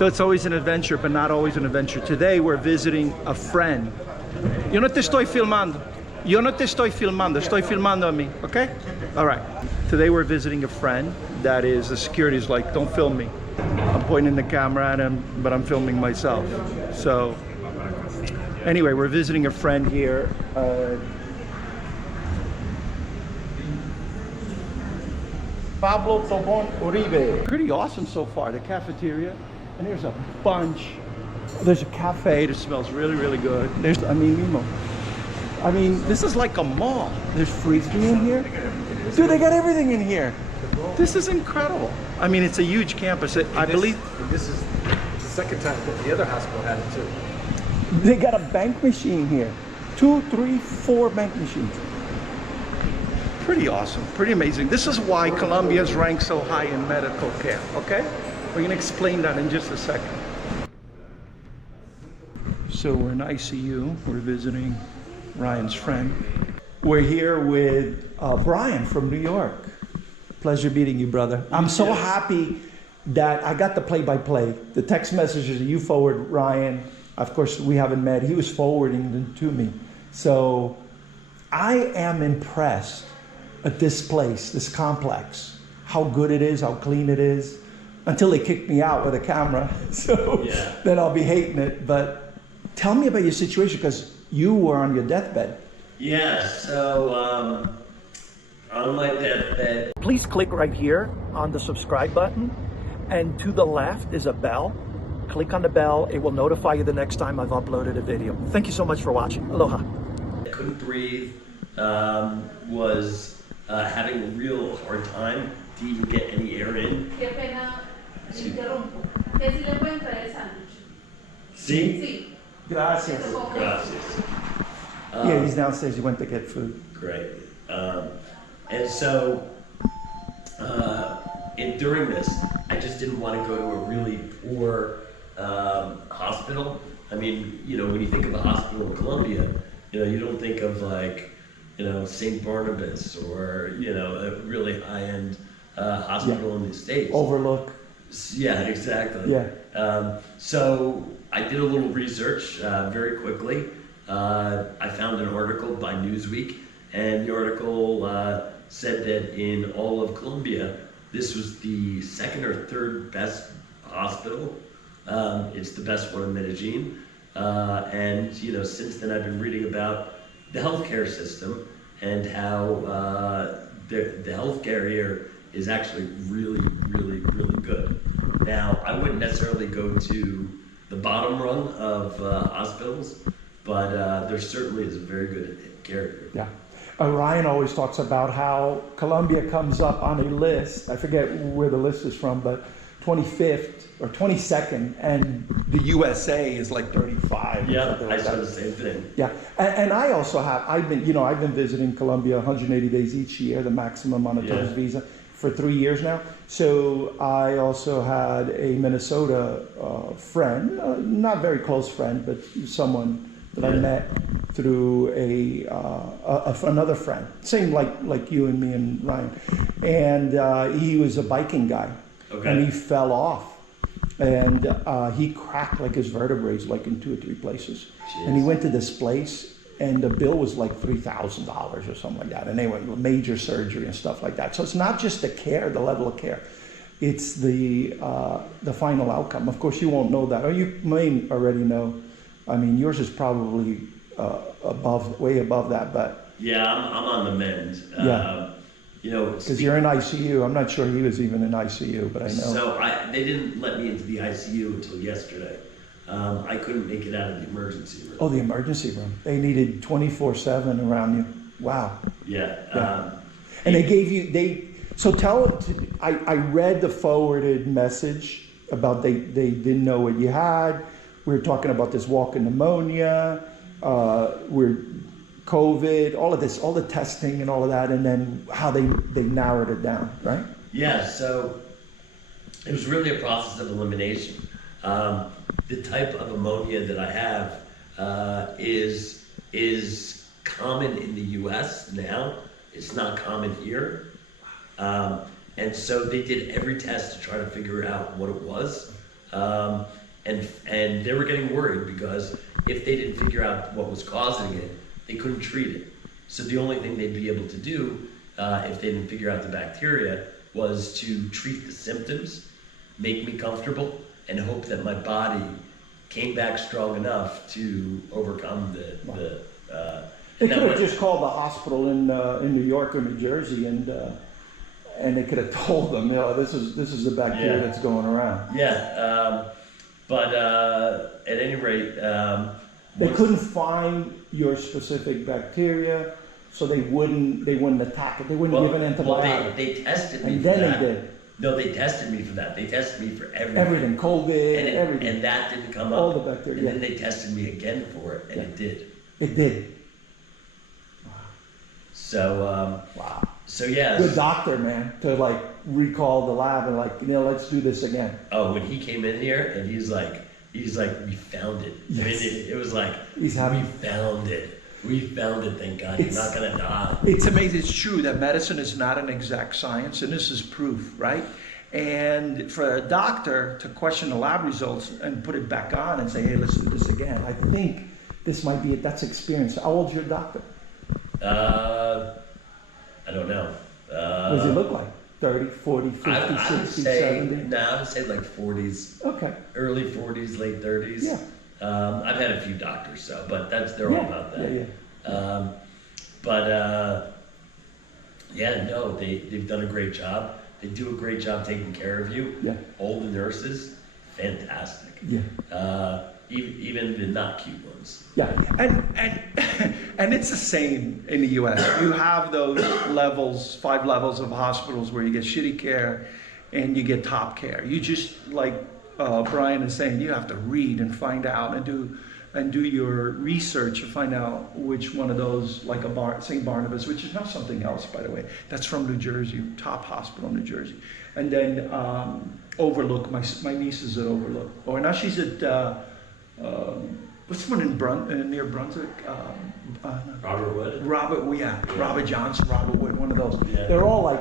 So it's always an adventure, but not always an adventure. Today we're visiting a friend. Yo no te estoy filmando. Yo no te estoy filmando. Estoy filmando a mí, okay? All right. Today we're visiting a friend that is, the security is like, don't film me. I'm pointing the camera at him, but I'm filming myself. So anyway, we're visiting a friend here. Pablo Tobon Uribe. Pretty awesome so far, the cafeteria. And there's a bunch. There's a cafe that smells really, really good. There's, Mimo. This is like a mall. There's freezing in here. Dude, they got everything in here. This is incredible. It's a huge campus. I believe. This is the second time that the other hospital had it too. They got a bank machine here. 2, 3, 4 bank machines. Pretty awesome, pretty amazing. This is why Colombia is ranked so high in medical care, okay? We're gonna explain that in just a second. So we're in ICU, we're visiting Ryan's friend. We're here with Bryan from New York. Pleasure meeting you, brother. I'm so happy that I got the play-by-play. The text messages that you forward Ryan, of course we haven't met, he was forwarding them to me. So I am impressed at this place, this complex, how good it is, how clean it is, until they kick me out with a camera. So then I'll be hating it. But tell me about your situation, because you were on your deathbed. Yeah, so on my deathbed. Please click right here on the subscribe button, and to the left is a bell. Click on the bell, it will notify you the next time I've uploaded a video. Thank you so much for watching. Aloha. I couldn't breathe, was having a real hard time to even get any air in. Qué pena, interrumpo. ¿Que si le pueden traer el sándwich? Sí? Sí. Gracias. Gracias. Yeah, he's downstairs, he went to get food. Great. And so, during this, I just didn't want to go to a really poor hospital. When you think of a hospital in Colombia, you don't think of St. Barnabas or, a really high-end hospital in the States. Overlook. Yeah, exactly. Yeah. So I did a little research very quickly. I found an article by Newsweek, and the article said that in all of Colombia, this was the second or third best hospital. It's the best one in Medellin. And since then I've been reading about the healthcare system and how the healthcare here is actually really, really, really good. Now, I wouldn't necessarily go to the bottom rung of hospitals, but there certainly is a very good care here. Yeah. Ryan always talks about how Colombia comes up on a list. I forget where the list is from, but 25th or 22nd, and the USA is like 35. Yeah, I saw the same thing. Yeah, and I also have. I've been visiting Colombia 180 days each year, the maximum on a tourist visa, for 3 years now. So I also had a Minnesota friend, not very close friend, but someone that I met through another friend, same like you and me and Ryan, and he was a biking guy, and he fell off, and he cracked his vertebrae in 2 or 3 places. Jeez. And he went to this place, and the bill was like $3,000 or something like that, and they went major surgery and stuff like that. So it's not just the care, the level of care, it's the final outcome. Of course, you won't know that, or you may already know. Yours is probably way above that, but yeah, I'm on the mend. Because you're in ICU. I'm not sure he was even in ICU, but I know. So they didn't let me into the ICU until yesterday. I couldn't make it out of the emergency room. Oh, the emergency room. They needed 24/7 around you. Wow. Yeah. And they gave you, so I read the forwarded message about they didn't know what you had. We were talking about this walking pneumonia, COVID, all of this, all the testing and all of that, and then how they narrowed it down, right? Yeah, so it was really a process of elimination. The type of pneumonia that I have is common in the US now. It's not common here. And so they did every test to try to figure out what it was. And they were getting worried because if they didn't figure out what was causing it, they couldn't treat it. So the only thing they'd be able to do, if they didn't figure out the bacteria, was to treat the symptoms, make me comfortable, and hope that my body came back strong enough to overcome the. They could have just called the hospital in New York or New Jersey, and they could have told them, this is the bacteria that's going around. Yeah, but at any rate, they couldn't find your specific bacteria, so they wouldn't attack it. They wouldn't give an antibiotic. Well, they tested me and for then that. They did. No, they tested me for that. They tested me for everything. Everything, COVID, everything. And that didn't come up. All the bacteria. And then they tested me again for it, and it did. It did. So, wow. So yeah. Good doctor, man, to like recall the lab and like, let's do this again. Oh, when he came in here and he's like, we found it. Yes. I mean, it was like, we found it. We found it, thank God. You're not gonna die. It's amazing. It's true that medicine is not an exact science, and this is proof, right? And for a doctor to question the lab results and put it back on and say, hey, let's do this again, I think this might be that's experience. How old's your doctor? I don't know. What does he look like? 30, 40, 50, I would 60, say, 70? no, I would say like 40s. Okay. Early 40s, late 30s. Yeah. I've had a few doctors, so, but they're all about that. Yeah. They've done a great job. They do a great job taking care of you. Yeah. All the nurses, fantastic. Yeah. Even the not cute ones. Yeah. And it's the same in the U.S. You have those levels, 5 levels of hospitals where you get shitty care and you get top care. You just, like Bryan is saying, you have to read and find out and do your research to find out which one of those, like St. Barnabas, which is not something else, by the way. That's from New Jersey, top hospital in New Jersey. And then Overlook, my niece is at Overlook. Or now she's at, what's the one in near Brunswick? Robert Wood? Robert Johnson, Robert Wood, one of those. Yeah. They're all like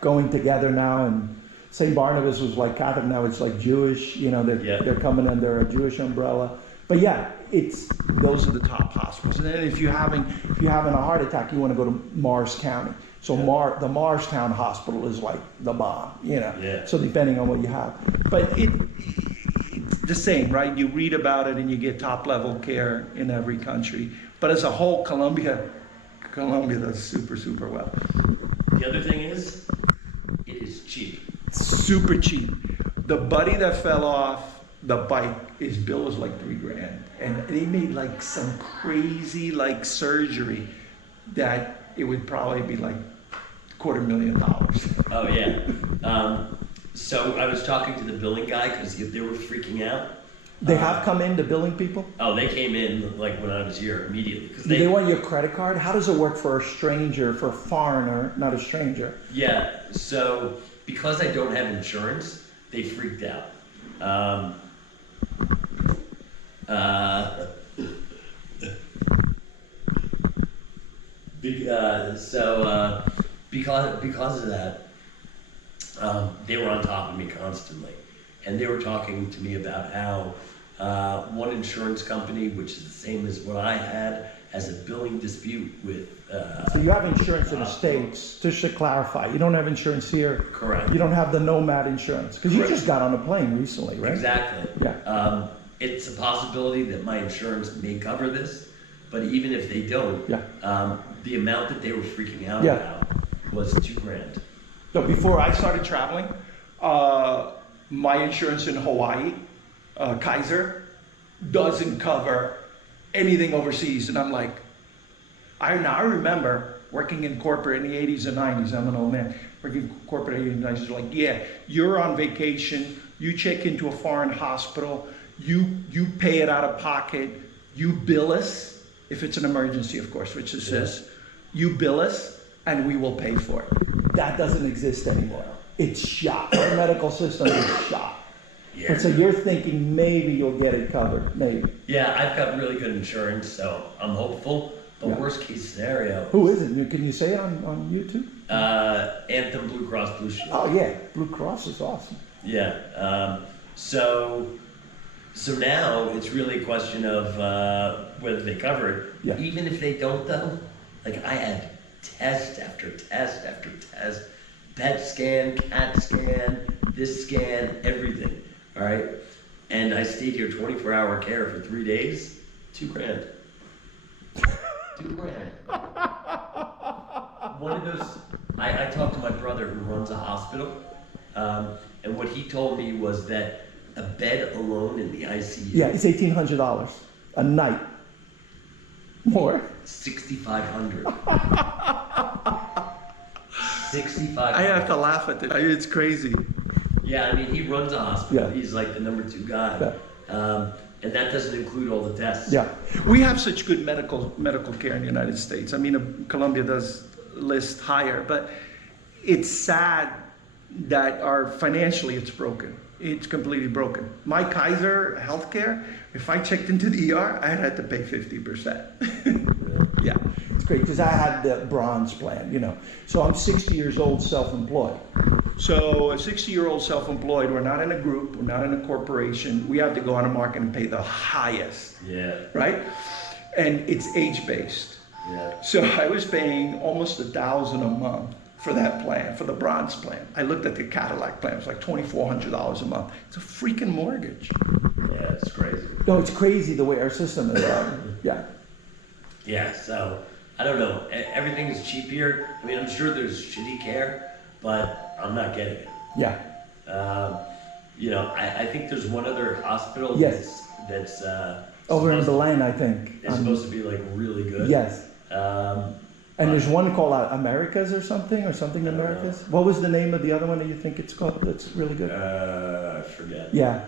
going together now, and St. Barnabas was like Catholic, now it's like Jewish, they're coming under a Jewish umbrella. But yeah, Those are the top hospitals. and then if you're having a heart attack, you want to go to Mars County. So the Marstown Hospital is like the bomb, Yeah. So depending on what you have. But it's the same, right? You read about it and you get top level care in every country. But as a whole, Colombia does super, super well. The other thing is, it is cheap. Super cheap. The buddy that fell off the bike, his bill was like $3,000. And they made like some crazy like surgery that it would probably be like $250,000. Oh yeah. So I was talking to the billing guy because they were freaking out. They have come in, the billing people? Oh, they came in like when I was here immediately. Cause Do they want your credit card? How does it work for a stranger, for a foreigner, not a stranger? Yeah, so because I don't have insurance, they freaked out. Because of that, they were on top of me constantly, and they were talking to me about how one insurance company, which is the same as what I had, has a billing dispute with. So you have insurance in the States, just to clarify. You don't have insurance here. Correct. You don't have the Nomad insurance, because you just got on a plane recently, right? Exactly. Yeah. It's a possibility that my insurance may cover this, but even if they don't, the amount that they were freaking out about was $2,000. So before I started traveling, my insurance in Hawaii, Kaiser, doesn't cover anything overseas. And I'm like, I remember working in corporate in the 80s and 90s. I'm an old man. Working in corporate in the 80s and 90s. Like, yeah, you're on vacation. You check into a foreign hospital. You pay it out of pocket. You bill us, if it's an emergency, of course, which is this. You bill us, and we will pay for it. That doesn't exist anymore. It's shot. Our medical system is shot. Yeah. And so you're thinking maybe you'll get it covered, maybe. Yeah, I've got really good insurance, so I'm hopeful. But worst case scenario. Who is it? Can you say it on YouTube? Anthem Blue Cross Blue Shield. Oh yeah, Blue Cross is awesome. Yeah. So now it's really a question of whether they cover it. Yeah. Even if they don't, though, like I had test after test after test, PET scan, CAT scan, this scan, everything. All right, and I stayed here 24-hour care for 3 days. $2,000. $2,000. One of those. I talked to my brother who runs a hospital, and what he told me was that a bed alone in the ICU. Yeah, it's $1,800 a night. More? 6,500. 6,500. I have to laugh at it. It's crazy. Yeah, I mean, he runs a hospital. Yeah. He's like the number 2 guy. Yeah. And that doesn't include all the tests. Yeah. We have such good medical care in the United States. I mean, Colombia does list higher, but it's sad that financially it's broken. It's completely broken. My Kaiser healthcare, if I checked into the ER, I had to pay 50%. Yeah. It's great because I had the bronze plan, you know. So I'm 60 years old, self-employed. So a 60-year-old self-employed, we're not in a group, we're not in a corporation. We have to go on the market and pay the highest, Yeah. right? and it's age-based. Yeah. So I was paying almost $1,000 a month for that plan, for the bronze plan. I looked at the Cadillac plan, it was like $2,400 a month. It's a freaking mortgage. Yeah, it's crazy. No, it's crazy the way our system is. Yeah. Yeah, so I don't know. Everything is cheap here. I mean, I'm sure there's shitty care, but I'm not getting it. Yeah. You know, I think there's one other hospital Yes. that's Over in Medellin, I think. It's supposed to be like really good. Yes. And there's but- one called Americas or something Americas. What was the name of the other one that you think it's called that's really good? I forget. Yeah.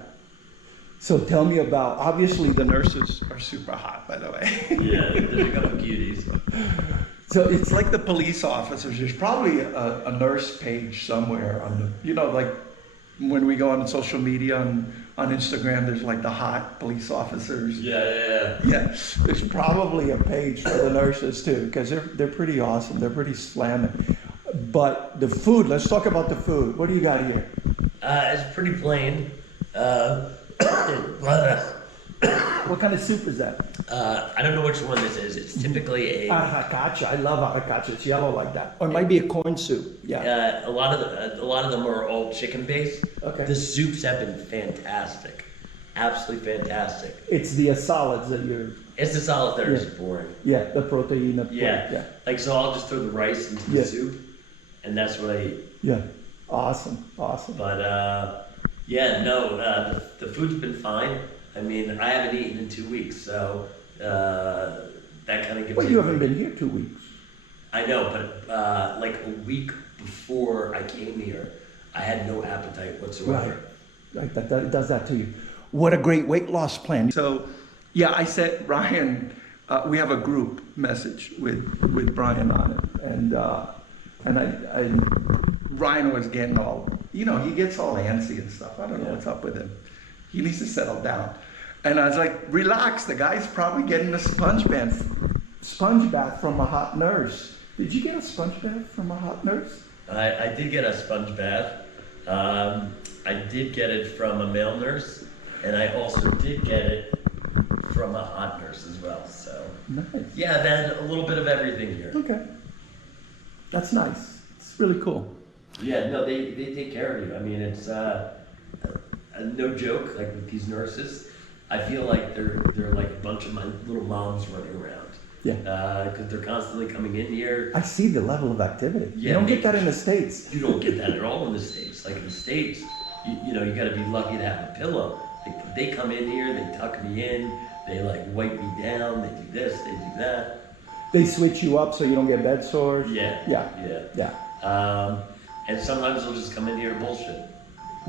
So tell me about, obviously The nurses are super hot, by the way. Yeah, there's a couple cuties. so it's It's like the police officers. There's probably a nurse page somewhere on the, you know, like when we go on social media on Instagram, there's like the hot police officers. Yeah. yeah, there's probably a page for the nurses too, because they're pretty awesome. They're pretty slamming. But the food, let's talk about the food. What do you got here? It's pretty plain. What kind of soup is that? I don't know which one this is. It's typically a. Arracacha. I love arracacha. It's yellow like that. Or it might be a corn soup. Yeah. A lot of them are all chicken based. Okay. The soups have been fantastic, absolutely fantastic. It's the solids that you're. It's the salads that are Yeah. just boring. Yeah, the protein. Of Yeah. Yeah. Like so, I'll just throw the rice into Yeah. the soup, and that's what I eat. Yeah. Awesome. But yeah, no, the food's been fine. I mean, I haven't eaten in 2 weeks, so that kind of gives. Well, you haven't been here 2 weeks. I know, but like a week before I came here, I had no appetite whatsoever. Right. That does that to you. What a great weight loss plan. So, yeah, I said, Bryan, we have a group message with Bryan on it. And I Ryan was getting all, you know, he gets all antsy and stuff. I don't know what's up with him. He needs to settle down. And I was like, relax, the guy's probably getting a sponge bath from a hot nurse. Did you get a sponge bath from a hot nurse? I did get a sponge bath. I did get it from a male nurse, and I also did get it from a hot nurse as well. So Nice. yeah, then a little bit of everything here. Okay. That's nice. It's really cool. Yeah, no, they take care of you. I mean, it's no joke. Like with these nurses, I feel like they're like a bunch of my little moms running around. Yeah. Because they're constantly coming in here. I see the level of activity. Yeah, You don't get that in the States. You don't get that at all in the States. Like in the States, you know, you got to be lucky to have a pillow. Like, they come in here, they tuck me in, they like wipe me down, they do this, they do that. They switch you up so you don't get bed sores. Yeah. Yeah. And sometimes they'll just come in here and bullshit.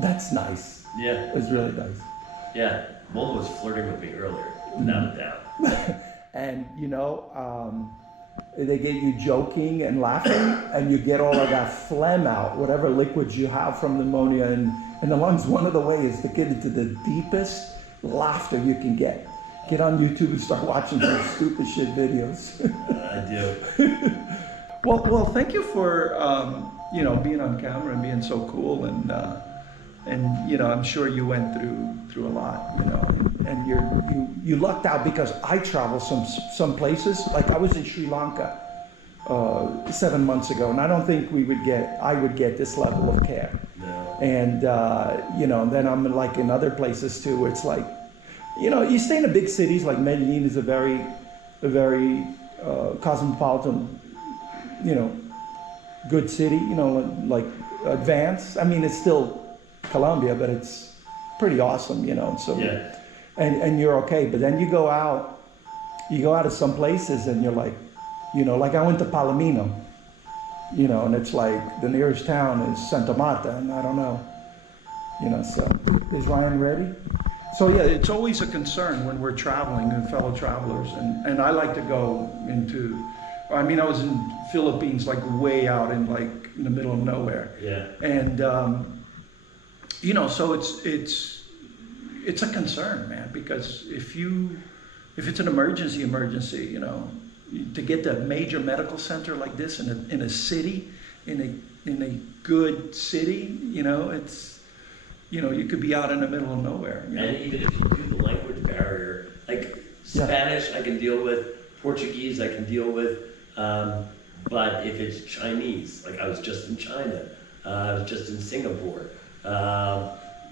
That's nice. Yeah. It's really nice. Yeah. Mola was flirting with me earlier, without a doubt. And you know, they get you joking and laughing, and you get all of that phlegm out, whatever liquids you have from pneumonia in the lungs. One of the ways to get into the deepest laughter you can get. Get on YouTube and start watching some stupid shit videos. I do. Well, thank you for you know, being on camera and being so cool, and And, you know, I'm sure you went through a lot, you know, and You lucked out because I travel some places. Like I was in Sri Lanka 7 months ago, and I don't think I would get this level of care. No. And you know, then I'm like in other places too. It's like, you know, you stay in the big cities. Like Medellin is a very cosmopolitan, you know, good city. You know, like advanced. I mean, it's still Colombia, but it's pretty awesome. You know, so Yeah. and you're okay. But then you go out to some places, and you're like, you know, like I went to Palomino. You know, and it's like the nearest town is Santa Marta, and I don't know, you know, so is Ryan ready? So yeah, it's always a concern when we're traveling and fellow travelers, and I like to go into, I mean, I was in Philippines, like way out in the middle of nowhere. Yeah. And, you know, so it's a concern, man, because if it's an emergency, you know, to get to a major medical center like this in a city, in a good city, you know, it's, you know, you could be out in the middle of nowhere. You know? And even if you do the language barrier, like Yeah. Spanish I can deal with, Portuguese I can deal with, but if it's Chinese, like I was just in China, I was just in Singapore.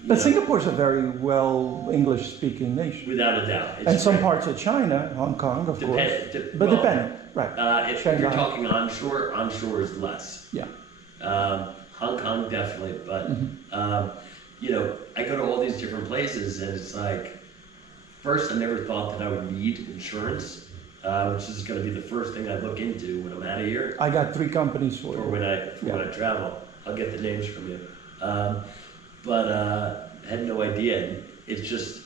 But Singapore's a very well English-speaking nation. Without a doubt. It's And some great. parts of China, Hong Kong, of course. But well, depending, right. If Shanghai. you're talking onshore is less. Yeah. Hong Kong definitely, but you know, I go to all these different places, and it's like, first I never thought that I would need insurance, which is going to be the first thing I look into when I'm out of here. I got 3 companies for For you. when I travel. I'll get the names from you. But I had no idea. It's just,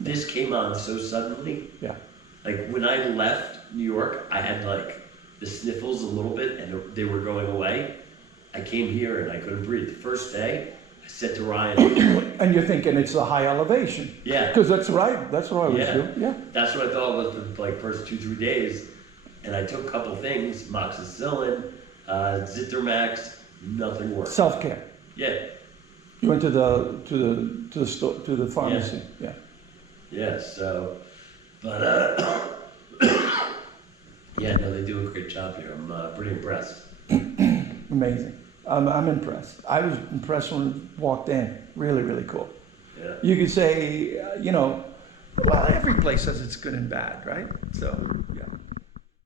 this came on so suddenly. Yeah. Like when I left New York, I had like the sniffles a little bit, and they were going away. I came here and I couldn't breathe. The first day, I said to Ryan, And you're thinking it's a high elevation. yeah. Because that's right. That's what I was Yeah. doing. Yeah. That's what I thought was the like first 2-3 days, and I took a couple things, moxicillin, Zithromax, nothing worked. Self-care. Yeah, You went to the store, to the pharmacy. Yeah. yeah. So, but yeah, no, they do a great job here. I'm pretty impressed. Amazing. I'm impressed. I was impressed when I walked in. Really, really cool. Yeah. You could say, you know, Well, every place has its good and bad, right? So, yeah.